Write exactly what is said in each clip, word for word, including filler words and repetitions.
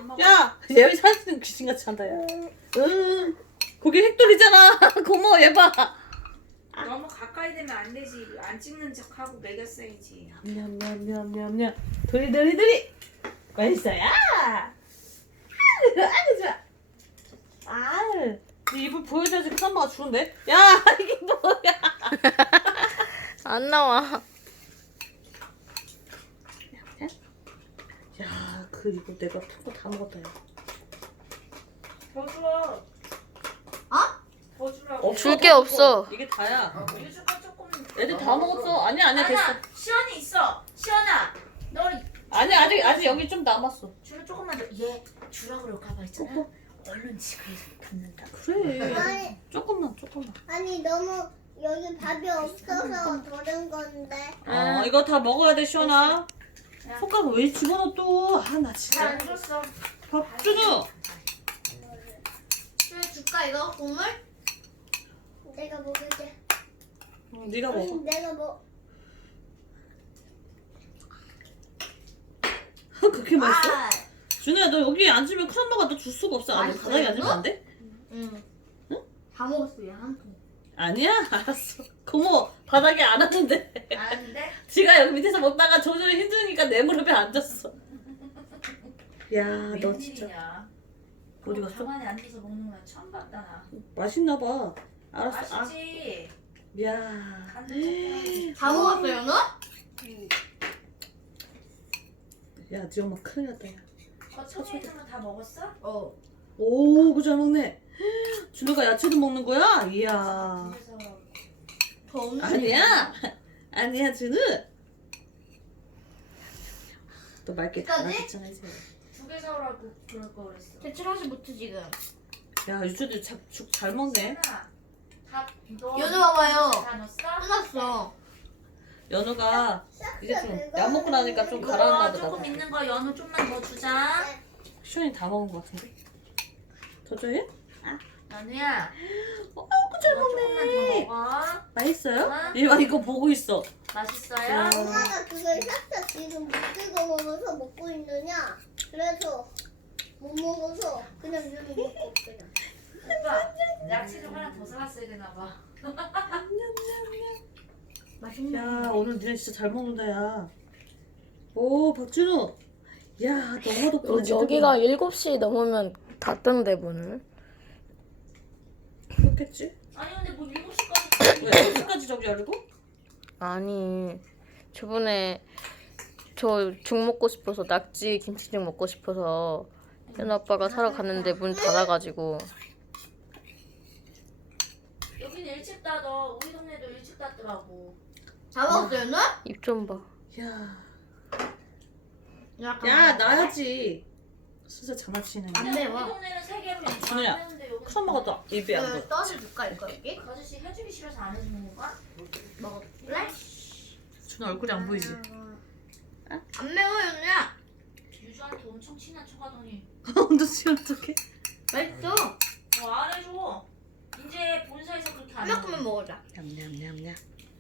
어? 야, 얘 사진 귀신같이 한다 야. 응. 거기 핵 돌리잖아. 고마워 얘 봐. 너무 가까이 되면 안 되지. 안 찍는 척하고 먹였어야지. 냠냠냠냠냠. 도리 도리 도리. 맛있어요. 아주 좋아. 아, 네 입을 보여줘야지 큰 엄마가 주는데. 야, 이게 뭐야? 안 나와. 야, 그 이거 내가 푼 거 다 먹었다 야. 더 줘. 어? 더 주라고. 없어, 줄 게 더 없어. 먹어. 이게 다야. 유주가 조금. 애들 다 먹었어. 아니야 아니야 됐어. 아니야. 시원이 있어. 시원아. 너 아니 아직 아직 여기 좀 남았어. 줄을 조금만 더. 얘 주라고 그럴까봐 있잖아. 얼른 지그에서 닫는다. 그래. 아니, 조금만 조금만. 아니 너무 여기 밥이 없어서 더른 건데. 어 이거 다 먹어야 돼 시원아. 야. 손가락 왜 집어넣어 또? 아 나 진짜. 잘안 줬어. 박준우. 왜 줄까 이거 국물? 내가 먹을게. 응, 네가 먹어. 내가 뭐? 그렇게 맛있어? 아, 준우야 너 여기 앉으면 큰 엄마가 너 줄 수가 없어. 아니 맛있어요, 바닥에 앉으면 이거? 안 돼? 응. 응? 다 먹었어 얘한 통. 아니야 알았어. 고모 바닥에 안 앉는데. 아는데? 지가 여기 밑에서 먹다가 조절이 힘드니까 내 무릎에 앉았어. 야 너 진짜 웬일이냐. 어디 갔어? 가만히 앉아서 먹는 건 처음 봤다 나. 맛있나 봐. 알았어. 아, 맛있지. 야. 간장 다 먹었어요 너? 야, 네 엄마 큰일 났다 야. 거청에 있는 거 다 먹었어? 어. 오, 그 잘 먹네. 준우가 야채도 먹는 거야? 이야. 그래서 더 없는. 아니야. 아니야, 준우. 또 맑게 다 끝까지? 나갔잖아 이제. 두 개 사오라고 그럴 거 그랬어. 대출하지 못해 지금. 야, 유주도 죽잘 먹네. 하나, 다 너. 연우 봐봐요. 다 넣었어? 끝났어. 연우가 이제 좀 약 먹고 나니까 좀 가라앉나 이거 조금 보다. 있는 거 연우 좀만 더 주자. 시원이 다 먹은 거 같은데? 더 줘야? 연우야. 어, 잘 이거 조금만 먹네. 더 먹어. 맛있어요? 응. 얘가 이거 보고 있어. 맛있어요? 야. 엄마가 그걸 싹싹 지금 못 찍어 먹어서 먹고 있느냐? 그래서 못 먹어서 그냥 눈을 먹고 그냥. 오빠 야채 좀 하나 더 사왔어야 되나 봐. 맛있네. 야, 오늘 니네 진짜 잘 먹는다, 야. 오, 박준우. 야, 너무 덥구나. 여기가 일곱 시 넘으면 닫던데 문을. 그렇겠지? 아니 근데 뭐 일곱 시까지. 왜, 여기까지 저기 열고? 아니 저번에 저 죽 먹고 싶어서 낙지 김치죽 먹고 싶어서 현우 아빠가 사러 갔는데 문 닫아가지고. 여기는 일찍 닫어. 우리 동네도 일찍 닫더라고. 다 먹었어요 너? 입 좀 봐. 야, 약간 야, 나야지. 진짜 장난치네. 안 근데 매워. 우리 동네는 세 개로 이렇게 준우야, 안 되는데 여기는 큰 엄마가 또 입에 안 이거 돼. 떠서 줄까 이거 여기? 그 아저씨 해주기 싫어서 안 해주는 건가? 먹을래? 준우 얼굴이 안 보이지? 안 매워 연우야. 유주한테 엄청 친한 척하더니 너 지금 어떡해? 맛있어. 뭐 안 해줘. 이제 본사에서 그렇게 안 해. 이만큼만 먹어자. 냠냠냠냠.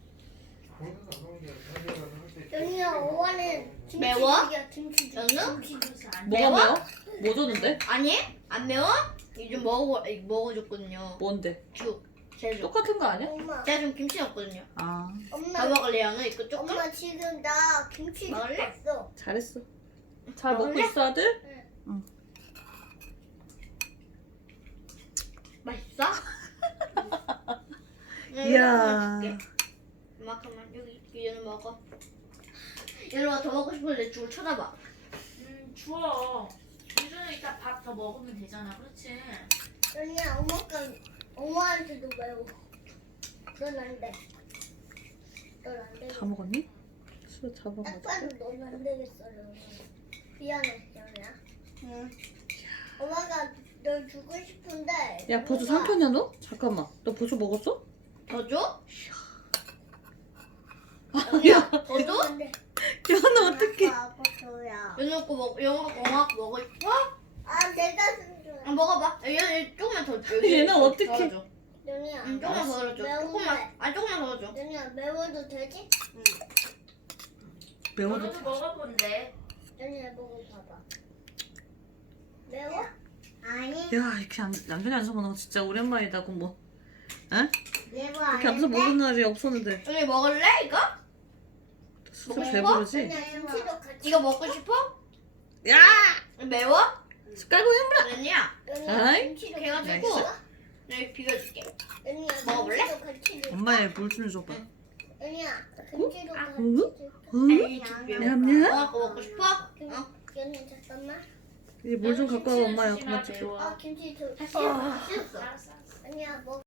연우야 오원은 매워? 연우? 김치 안 뭐가 매워? 뭐 줬는데? 아니 안 매워? 이제 먹어 먹어줬거든요. 뭔데? 죽. 제주. 똑같은 거 아니야? 엄마. 제가 좀 김치 넣었거든요. 아, 다 엄마, 먹을래 연우 이거 조금? 엄마 지금 나 김치 먹을래? 줬어. 잘했어. 잘 먹고 먹을래? 있어, 아들? 맛있어? 이야. 이만큼만 여기 연우 먹어. 연우가 더 먹고 싶은데 죽을 쳐다봐. 음 주워. 유주는 이따 밥 더 먹으면 되잖아. 그렇지? 언니야, 엄마가 엄마한테도 매워. 넌 안 돼. 넌 안 돼. 다 먹었니? 술 다 딱 먹었어. 봐도 넌 안 되겠어, 너. 미안해, 연우야. 응. 엄마가 널 주고 싶은데. 야, 보조 엄마가 삼켰냐, 너? 잠깐만. 너 보조 먹었어? 더 줘? 야, 더 줘? 안 돼. 야, 너 어떡해. 아빠야. 연우 거 먹, 연우 거 엄마 거 먹고 싶어? 아, 내가 쓴 줄. 아, 먹어봐. 연우 조금만 더 줘. 여기 얘는 더 어떡해. 덜어줘. 연우야. 응, 조금만 더 덜어줘. 매운데. 조금만. 아, 조금만 더 줘. 연우야, 매워도 되지? 매워도 너도 먹어본대. 연우야, 먹어봐봐. 야 이렇게 안, 양편이 앉아서 먹는 거 진짜 오랜만이다 고모. 에? 내가 이렇게 앉아서 먹은 날이 없었는데 언니 먹을래 이거? 수술 먹고 배부르지? 그냥 김치도 같이. 이거 먹고 싶어? 야! 매워? 깔고 해물어. 아니야. 연이야 아이? 김치도 그래가지고 같이 줘? 내가 비벼줄게. 연이야 먹어볼래? 김치도 같이 줘. 엄마의 물 좀 줘봐. 연이야 김치도 같이 응? 줘. 응? 에이 비벼. 냠냠? 어, 그거 먹고 싶어? 어? 연이야 잠깐만. 이제 물 좀 갖고 와 엄마야. 주지 마, 그만 찍고. 매워. 아 김치 줘. 다시 해. 아, 알았어 알았어. 아니야 먹.